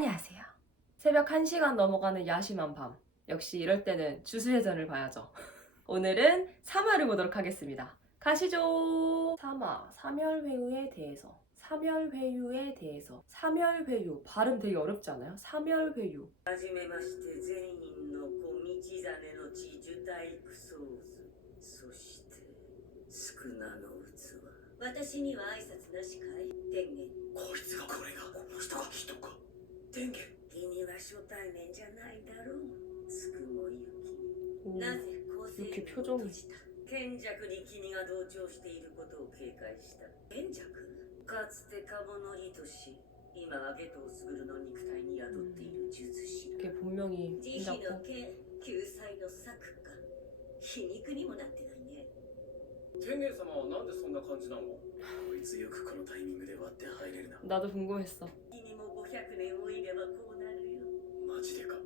안녕하세요. 새벽 1시간 넘어가는 야심한 밤. 역시 이럴 때는 주수회전을 봐야죠. 오늘은 3화를 보도록 하겠습니다. 가시죠. 3화, 사멸회유에 대해서. 사멸회유. 발음 되게 어렵지 않아요? 사멸회유. はじめまして全員の子道真の地樹体育ソーズそして宿儺の器私には挨拶なしかい天元こいつがこれがこの人が人か天元君は初対面じゃないだろうつくもゆきなぜ公正に閉じた賢弱に君が同調していることを警戒した賢弱かつてカモのリトシ今はゲトウスグルの肉体に宿っている術師だ。 걔 본명이 慈悲の 혼자고 剣救済の策か皮肉にもなってないね。天元様はなんでそんな感じなの？こいつよくこのタイミングで割って入れるな。 나도 궁금했어. 君も500年をいればこうなるよ。マジでか。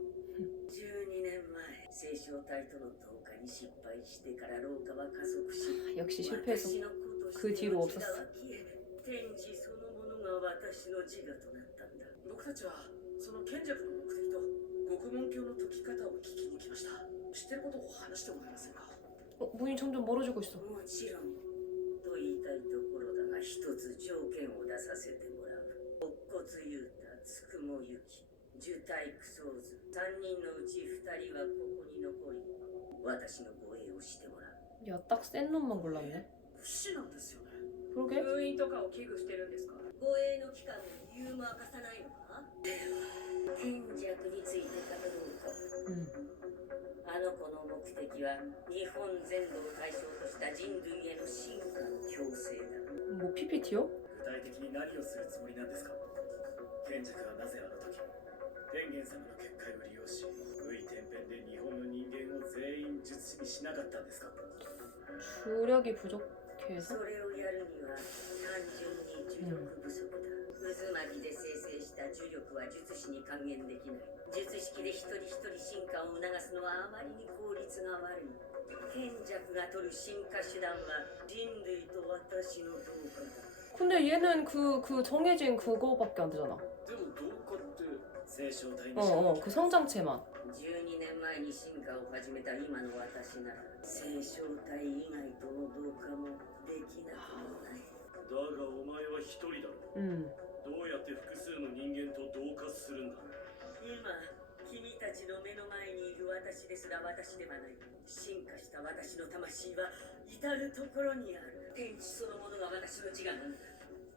12年前、聖書体との同化に失敗してから老化は加速し、 역시 실패해서 私の子と 그 して 뒤로 の自我 없었어. は消え、天智そのものが私の自我となったんだ。僕たちはその賢弱の目的と獄門教の解き方を聞きに来ました。知ってることを話してもらえませんか？ 문이 점점 멀어지고 있어. もちろんと言いたいところだが一つ条件を出させてもらう。乙骨雄太、つくもゆき、樹体クソーズ3人のうち2人はここに残り私の護衛をしてもらう。 야, 딱 센 놈만 골랐네. 不死なんですよね。 그러게? 封印とかを危惧してるんですか？護衛の期間を理由も明かさないのか。では賢弱について語ろうか。 あの子の目的は日本全土を対象とした人類への進化の強制だ。 뭐 PPT요? 具体的に何をするつもりなんですか？賢弱はなぜあの時天元様の結界を利用し無意天変で日本の人間を全員術師にしなかったんですか？ 주력이 부족해서? それをやるには単純に呪力不足だ。渦巻きで生成した呪力は術師に還元できない。術式で一人一人進化を促すのはあまりに効率が悪い。賢弱が取る進化手段は人類と私の同化だ。 근데 얘는 그 정해진 그거밖에 안 되잖아. でも同化って聖書体に 그 성장체만. 12年前に進化を始めた今の私なら聖書体以外との同化もできなくもない。だがお前は一人だろ。どうやって複数の人間と同化するんだ？今君たちの目の前にいる私ですら私ではない。進化した私の魂は至るところにある。天地そのものが私の自我なんだ。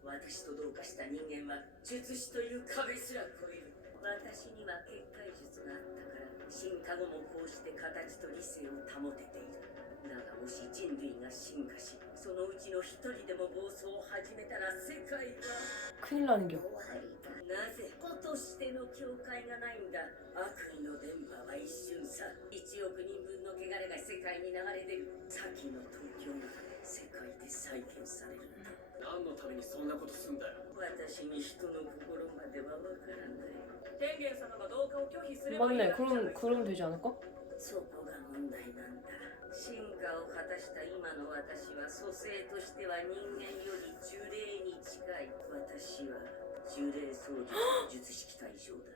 私と同化した人間は術師という壁すら越える。私には結界術があったから進化後もこうして形と理性を保てている。だがもし人類が進化しそのうちの一人でも暴走を始めたら世界は 큰일 나는 겨. 終わりだ。なぜ子としての境界がないんだ。悪意の電波は一瞬さ。1億人分の汚れが世界に流れ出る。先の東京が世界で再建されるんだ。何のためにそんなことすんだよ。私に人の心まではわからない。天元様が同化を拒否すればいい 맞네. だけじゃないですか。 그럼 되지 않을까? そこが問題なんだ。進化を果たした今の私は蘇生としては人間より呪霊に近い。私は呪霊操縦の術式対象だ。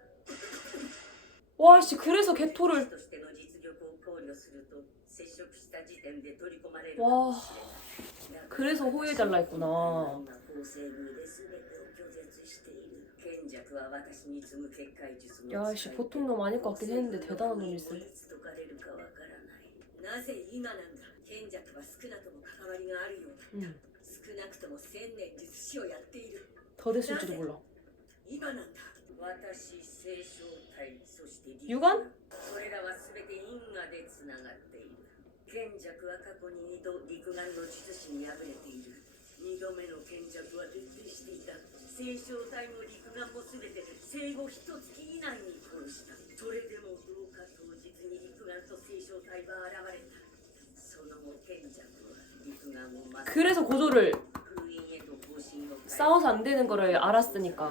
와, 씨, 그래서 개토를. としての実力を考慮すると接触した時点で取り込まれる。 와, 그래서 호해달라 했구나. 構成部で全てを拒絶している。賢弱は私に次ぐ結界術の 야, 씨, 보통 놈 아닐 것 같긴 했는데 대단한 놈이 있어. いつ解かれるかわからない。なぜ今なんだ。賢弱は少なくとも関わりがあるようだ。少なくとも1000年術師をやっている。 더 됐을지도 몰라. 今なんだ。私、聖書体、そして육안？ それらは全て因果でつながっている。賢弱は過去に2度陸眼の術師に敗れている。2度目の賢弱は徹底していた。聖書体も陸眼も全て生後1月以内に殺した。それでも同化当日に陸眼と聖書体は現れた。その後賢弱は陸眼を 그래서 고조를 封印へと方針を変え 싸워서 안 되는 거를 알았으니까.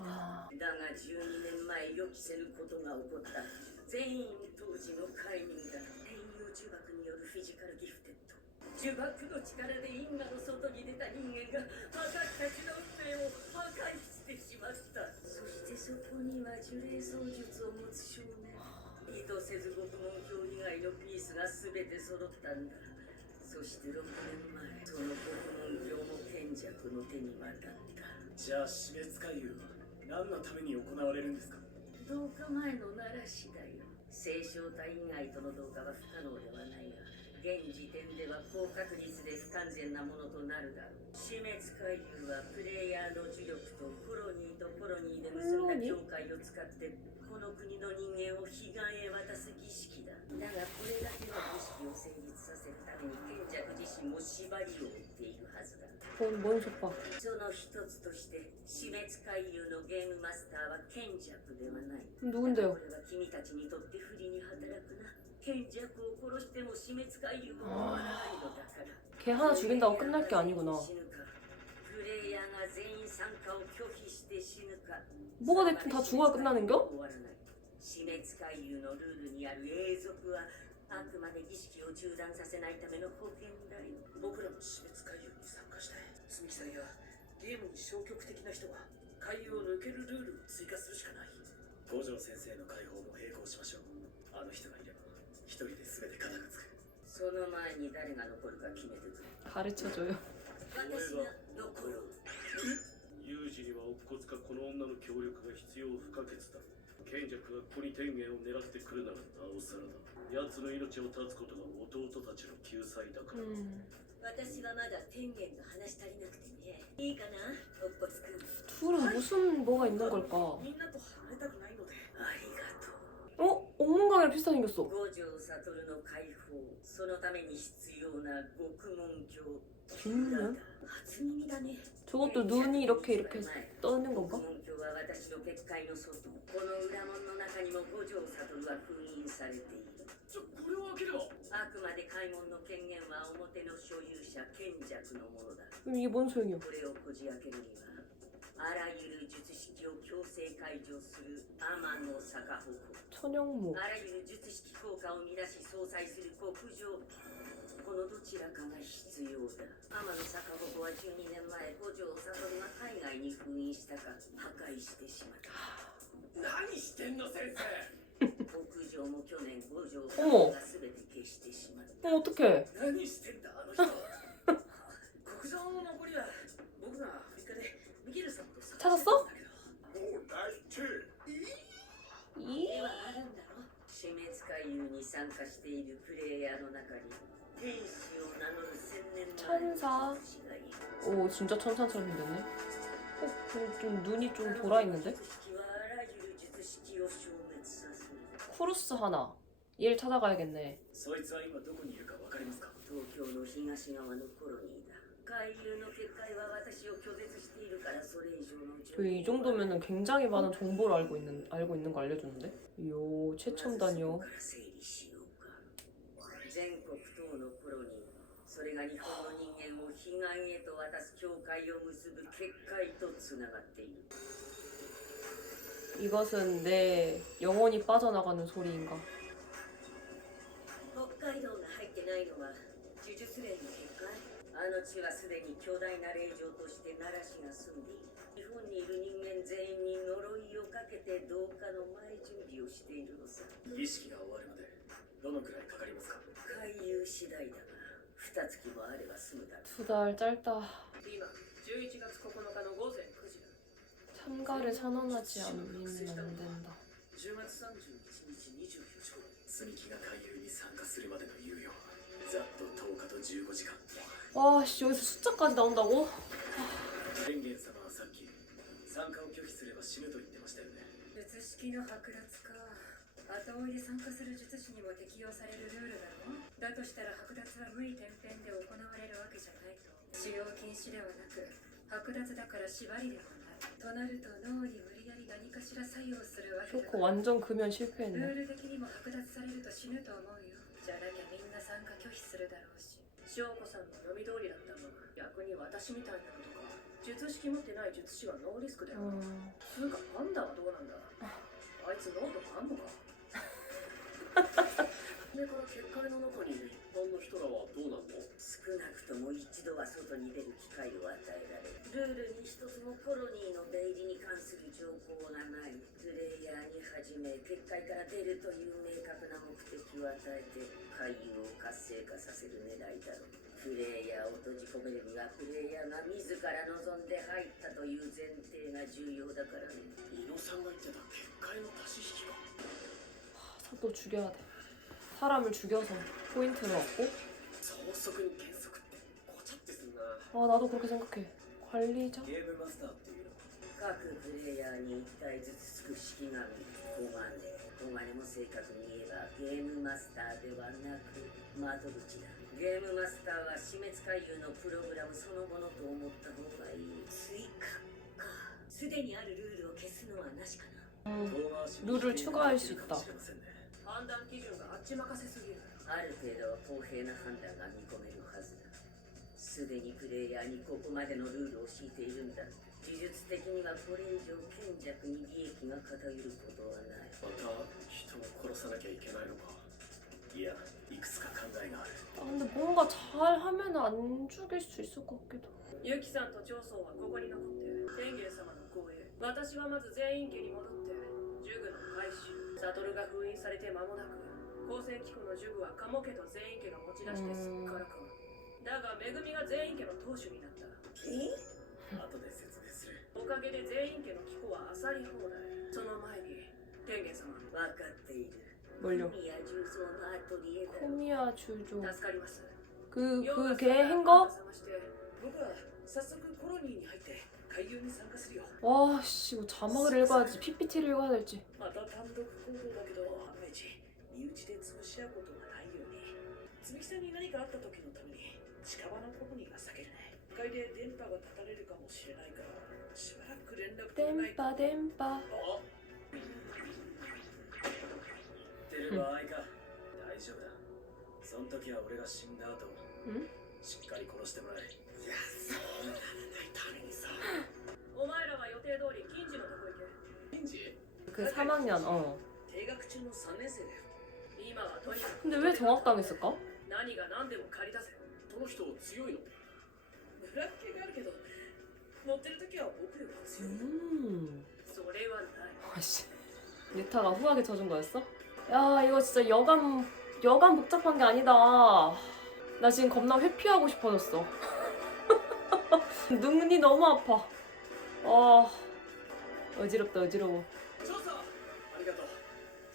아, だが12年前予期せぬことが起こった。全員当時の介入だ。変容呪縛によるフィジカルギフテッド。呪縛の力で因果の外に出た人間が私たちの運命を破壊してしまった。そしてそこには呪霊操術を持つ少年。意図せず獄門鏡以外のピースが全て揃ったんだ。そして6年前、その獄門鏡も賢者の手に渡った。じゃあ死滅回遊は何のために行われるんですか？同化前の奈良市だよ。聖正体以外との同化は不可能ではないが、現時点では高確率で不完全なものとなるだろう。死滅回遊はプレイヤーの呪力とコロニーとコロニーで結んだ境界を使ってこの国の人間を彼岸へ渡す儀式だ。だがこれだけの儀式を成立させるために賢者自身も縛りを負っているはずだ。뭔 속박. その一つとして死滅回遊のゲームマスターは賢者ではない。 누군데요? これは君たちにとって不利に働くな。賢者を殺しても死滅回遊を終わらないのだから。 걔 하나 죽인다고 끝날 게 아니구나. プレイヤーが全員参加を拒否して死ぬか。 뭐가 됐든 다 죽어야 끝나는겨? 死滅回遊のルールにある永続はあくまで儀式を中断させないための保険だよ。僕らも死滅回遊に参加したい。鈴木さんやゲームに消極的な人は回遊を抜けるルールを追加するしかない。五条先生の解放も並行しましょう。あの人がいれば一人で全て片がつく。その前に誰が残るか決めてくれ。 가르쳐줘요. 私が残ろう。有事には乙骨かこの女の協力が必要不可欠だ。賢者がここに天元を狙ってくるならなおさらだ。奴の命を絶つことが弟たちの救済だから。私はまだ天元と話し足りなくてね。いいかな、乙骨くん。 둘은 무슨 뭐가 있는 걸까? みんなと離れたくないので。ありがとう。 어? 옥문강이랑 비슷하게 생겼어. 五条悟の解放、そのために必要な獄門鏡。 뒷면? 初耳だね。 저것도 눈이 이렇게 떠있는 건가? 獄門鏡は私の結界の外。この裏門の中にも五条悟は封印されている。これを開ければ。あくまで開門の権限は表の所有者賢者のものだ。 그럼 이게 뭔 소용이야? これをこじ開けるにはあらゆる術式を強制解除する天の逆鉾。 천영모. あらゆる術式効果を乱し相殺する極上。このどちらかが必要だ。天の逆鉾は12年前五条悟が海外に封印したか破壊してしまった。何してんの先生。極上も去年五条おもが全て消してしまった。 어떡해. 何してんだあの人。国上の残りは僕がアフリカでミゲルさんと探してたんだけど。もう泣いて。이? ではあるんだろ。死滅回遊に参加しているプレイヤーの中に天使を名乗る千年の천사. 術師がいる。 오 진짜 천사처럼 생겼네. 좀 눈이 좀 돌아있는데? 術式はあらゆる術式を消滅させる。 쿠루스 하나. 얘를 찾아가야겠네. そいつは今どこにいるかわかりますか？東京の東側のコロニーだ。回遊の結界は私を拒絶しているからそれ以上の情報は。 이 정도면은 굉장히 많은 정보를 알고 있는 거 알려주는데? 요 まずそ 최첨단이요. こから整理しようか。全国等のコロニー、それが日本の人間を彼岸へと渡す境界を結ぶ結界とつながっている。 이것은 내 영혼이 빠져나가는 소리인가? 北海道が入ってないのは呪術連の結界。あの地はすでに巨大な霊場として奈良市が住んでいる。日本にいる人間全員に呪いをかけて同化の前準備をしているのさ。儀式が終わるまでどのくらいかかりますか？回遊次第だが2月もあれば済むだろう。 두 달 짧다. 今11月9日の午前9時だ。 참가를 선언하지 않으면 안 된다. 10月31日24時頃、積木が回遊に参加するまでの猶予はざっと10日と15時間。 와, 씨, 여기서 숫자까지 나온다고? 天元様はさっき参加を拒否すれば死ぬと言ってましたよね。術式の剥奪か。後追いで参加する術師にも適用されるルールだろ。だとしたら剥奪は無理天変で行われるわけじゃないと。使用禁止ではなく剥奪だから縛りでもない。となると脳に無理やり何かしら作用するわけだ。 쇼코 완전 금연 ル 실패했네. ール的にも剥奪されると死ぬと思うよ。じゃなきゃみんな参加拒否するだろうし。翔子さんの読み通りだったの。逆に私みたいなのとか術式持ってない術師はノーリスクだよ。つうかパンダはどうなんだ。あいつノートかあんのか。それから結界の中にいる一般の人らはどうなんの？少なくとも一度は外に出る機会を与えられる。ルールに一つもコロニーの出入りに関する情報がない。はじめ結界から出るという明確な目的を与えて海遊を活性化させる狙いだろう。プレイヤーを閉じ込めるにはプレイヤーが自ら望んで入ったという前提が重要だからね。伊野さんが言ってた結界の足し引きか。사또 죽여야 돼. 사람을 죽여서 포인트를 얻고. 増速に減速ってごちゃってすんな。 아 나도 그렇게 생각해. 관리자? ゲームマスターっていうの。各プレイヤーに1体ずつつく式神コマネ。コマネも正確に言えばゲームマスターではなく窓口だ。ゲームマスターは死滅回遊のプログラムそのものと思った方がいい。追加か。すでにあるルールを消すのはなしかな。 룰을 추가할 수 있다. 判断基準があっち任せすぎる。ある程度は公平な判断が見込めるはずだ。すでにプレイヤーにここまでのルールを敷いているんだ。技術的にはこれ以上賢弱に利益が偏ることはない。また人を殺さなきゃいけないのか。いや、いくつか考えがある。 아, 근데 뭔가 잘하면 안 죽일 수 있을 것 같기도. ユキさんと長宗はここに残って天元様の護衛。私はまず全員家に戻って呪具の回収。サトルが封印されて間もなく光線機構の呪具はカモ家と全員家が持ち出してすっからかん。だが恵みが全員家の当主になった。後で説明する。おかげで全員家の機構は漁り放題。その前に天元様分かっている。 뭘요? 神谷重曹のアトリエだ。 코미야 주조. 助かります。 걔 한 거? 僕は早速コロニーに入って海遊に参加するよ。 와, 씨, 이거 자막을 읽어야지. PPT를 읽어야 될지. また単独行動だけど明治身内で潰し合うことがないように。積木さんに何かあった時のために近場のコロニーが避けるね。海で電波が断たれるかもしれないからしばらく連絡取らないと。 댐빠 댐빠. 出る場合か。大丈夫だ。その時は俺が死んだ後、しっかり殺してもらえ。いや、そうならないためにさ。お前らは予定通り金次のとこ行け。金次？ 그 3학년, 定学中の3年生だよ。今はとにかく 근데 왜 정확당했을까? 何が何でも借り出せ。その人強いの？裏っ気があるけど乗ってる時は僕より強い。それはない。아씨. 유타가 후하게 쳐준 거였어? 야, 이거 진짜 여간 복잡한 게 아니다. 나 지금 겁나 회피하고 싶어졌어. 눈이 너무 아파. 아, 어지럽다, 어지러워. 調査ありがとう。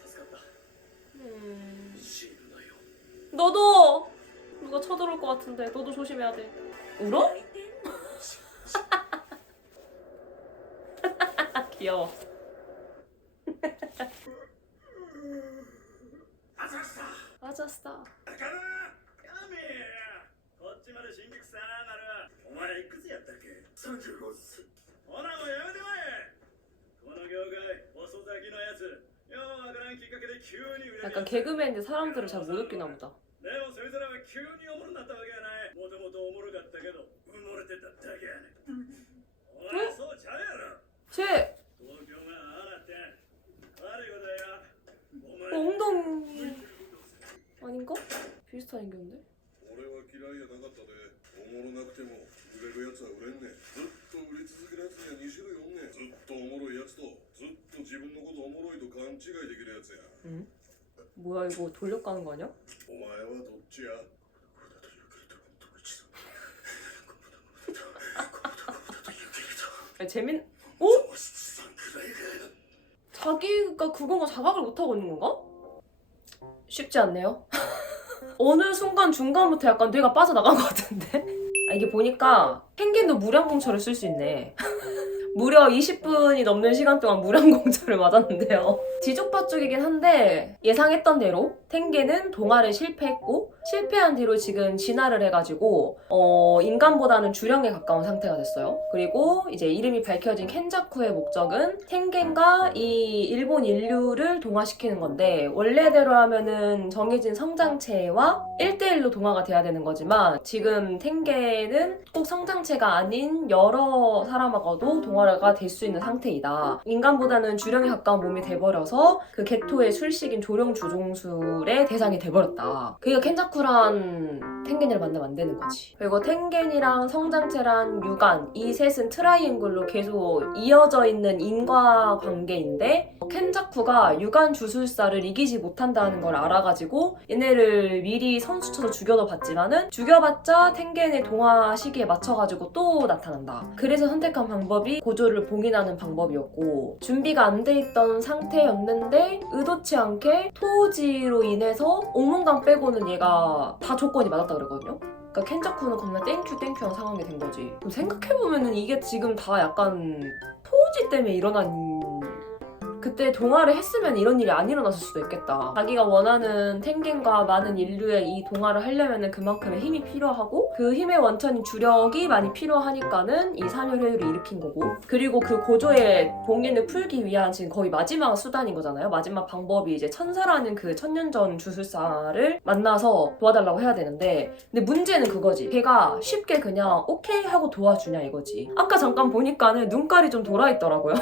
助かった。死ぬなよ。 너도! 누가 쳐들어올 것 같은데 너도 조심해야 돼. 울어? 귀여워. あざした。 아자스타. だからやめこっちまで新宿さなる。お前いくつやったっけ？35っす。ほなもうやめてまえ。この業界遅咲きのやつようわからんきっかけで急に売れるやつ。 약간 개그맨인데 사람들을 잘 못 웃기나 보다. でもそいつらは急におもろなったわけやない。もともとおもろかったけど埋もれてただけやねん。お前そうちゃうやろ。 쟤 東京がああなって悪いことや。お前 엉덩이 아닌가? 비슷한 인격인데? 俺は嫌いやなかったで。おもろなくても売れるやつは売れんねん。ずっと売れ続けるやつには2種類おんねん。ずっとおもろいやつとずっと自分のことおもろいと勘違いできるやつや。 응? 뭐야 이거 돌려가는 거 아니야? お前はどっちや？ 재민... 어? 자기가 그거가 자각을 못하고 있는 건가? 쉽지 않네요. 어느 순간 중간부터 약간 뇌가 빠져나간 것 같은데? 아, 이게 보니까 펭귄도 무량공처를 쓸 수 있네. 무려 20분이 넘는 시간 동안 무량공처를 맞았는데요. 지족파쪽이긴 한데 예상했던 대로 탱게는 동화를 실패했고 실패한 뒤로 지금 진화를 해가지고 인간보다는 주령에 가까운 상태가 됐어요. 그리고 이제 이름이 밝혀진 켄자쿠의 목적은 탱겐과 이 일본 인류를 동화시키는 건데 원래대로 하면은 정해진 성장체와 1대1로 동화가 돼야 되는 거지만 지금 탱게는 꼭 성장체가 아닌 여러 사람하고도 동화가 될 수 있는 상태이다. 인간보다는 주령에 가까운 몸이 돼버려서 그 객토의 술식인 조령 주종술의 대상이 돼버렸다. 그러니까 켄자쿠란 탱겐이를 만나면 안 되는 거지. 그리고 탱겐이랑 성장체랑 유관 이 셋은 트라이앵글로 계속 이어져 있는 인과관계인데 켄자쿠가 유관 주술사를 이기지 못한다는 걸 알아가지고 얘네를 미리 선수 쳐서 죽여도 봤지만은 죽여봤자 텐겐의 동화 시기에 맞춰가지고 또 나타난다. 그래서 선택한 방법이 고조를 봉인하는 방법이었고 준비가 안 돼 있던 상태였는데 의도치 않게 토우지로 인해서 옥문강 빼고는 얘가 다 조건이 맞았다 그러거든요. 그러니까 켄자쿠는 겁나 땡큐한 상황이 된 거지. 그럼 생각해보면은 이게 지금 다 약간 토우지 때문에 일어난 그때 동화를 했으면 이런 일이 안 일어났을 수도 있겠다. 자기가 원하는 텐겐과 많은 인류의 이 동화를 하려면 그만큼의 힘이 필요하고 그 힘의 원천인 주력이 많이 필요하니까는 이 사멸회유를 일으킨 거고 그리고 그 고조의 봉인을 풀기 위한 지금 거의 마지막 수단인 거잖아요. 마지막 방법이 이제 천사라는 그 천년전 주술사를 만나서 도와달라고 해야 되는데 근데 문제는 그거지. 걔가 쉽게 그냥 오케이 하고 도와주냐 이거지. 아까 잠깐 보니까는 눈깔이 좀 돌아있더라고요.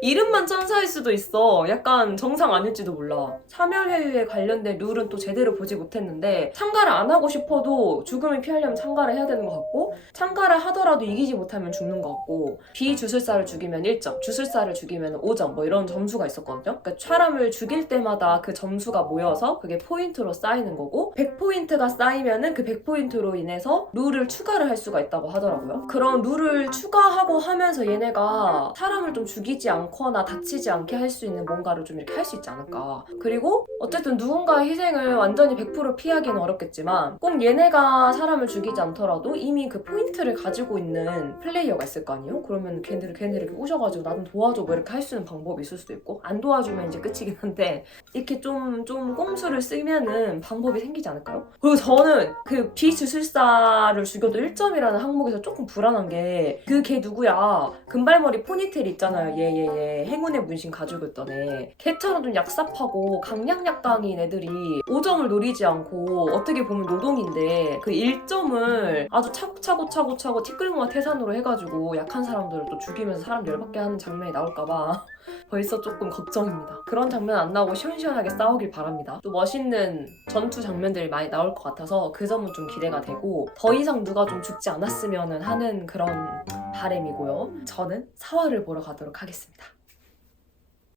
이름만 천사일 수도 있어. 약간 정상 아닐지도 몰라. 사멸회유에 관련된 룰은 또 제대로 보지 못했는데 참가를 안 하고 싶어도 죽음을 피하려면 참가를 해야 되는 것 같고 참가를 하더라도 이기지 못하면 죽는 것 같고 비주술사를 죽이면 1점, 주술사를 죽이면 5점 뭐 이런 점수가 있었거든요. 그러니까 사람을 죽일 때마다 그 점수가 모여서 그게 포인트로 쌓이는 거고 100포인트가 쌓이면은 그 100포인트로 인해서 룰을 추가를 할 수가 있다고 하더라고요. 그런 룰을 추가하고 하면서 얘네가 사람을 좀 죽이지 않거나 다치지 않게 할 수 있는 뭔가를 좀 이렇게 할 수 있지 않을까. 그리고 어쨌든 누군가의 희생을 완전히 100% 피하기는 어렵겠지만 꼭 얘네가 사람을 죽이지 않더라도 이미 그 포인트를 가지고 있는 플레이어가 있을 거 아니에요? 그러면 걔네를 이렇게 오셔가지고 나 좀 도와줘 뭐 이렇게 할 수 있는 방법이 있을 수도 있고 안 도와주면 이제 끝이긴 한데 이렇게 좀 꼼수를 쓰면은 방법이 생기지 않을까요? 그리고 저는 그 비주술사를 죽여도 1점이라는 항목에서 조금 불안한 게 그 걔 누구야? 금발머리 포니테일 있잖아요. 얘 행운의 문신 가지고 있던 애. 걔처럼 좀 얍삽하고 강약약강인 애들이 5점을 노리지 않고 어떻게 보면 노동인데 그 1점을 아주 차곡차곡 티끌모아 태산으로 해가지고 약한 사람들을 또 죽이면서 사람 열받게 하는 장면이 나올까봐 벌써 조금 걱정입니다. 그런 장면 안 나오고 시원시원하게 싸우길 바랍니다. 또 멋있는 전투 장면들이 많이 나올 것 같아서 그 점은 좀 기대가 되고 더 이상 누가 좀 죽지 않았으면 하는 그런 바람이고요. 저는 4화를 보러 가도록 하겠습니다.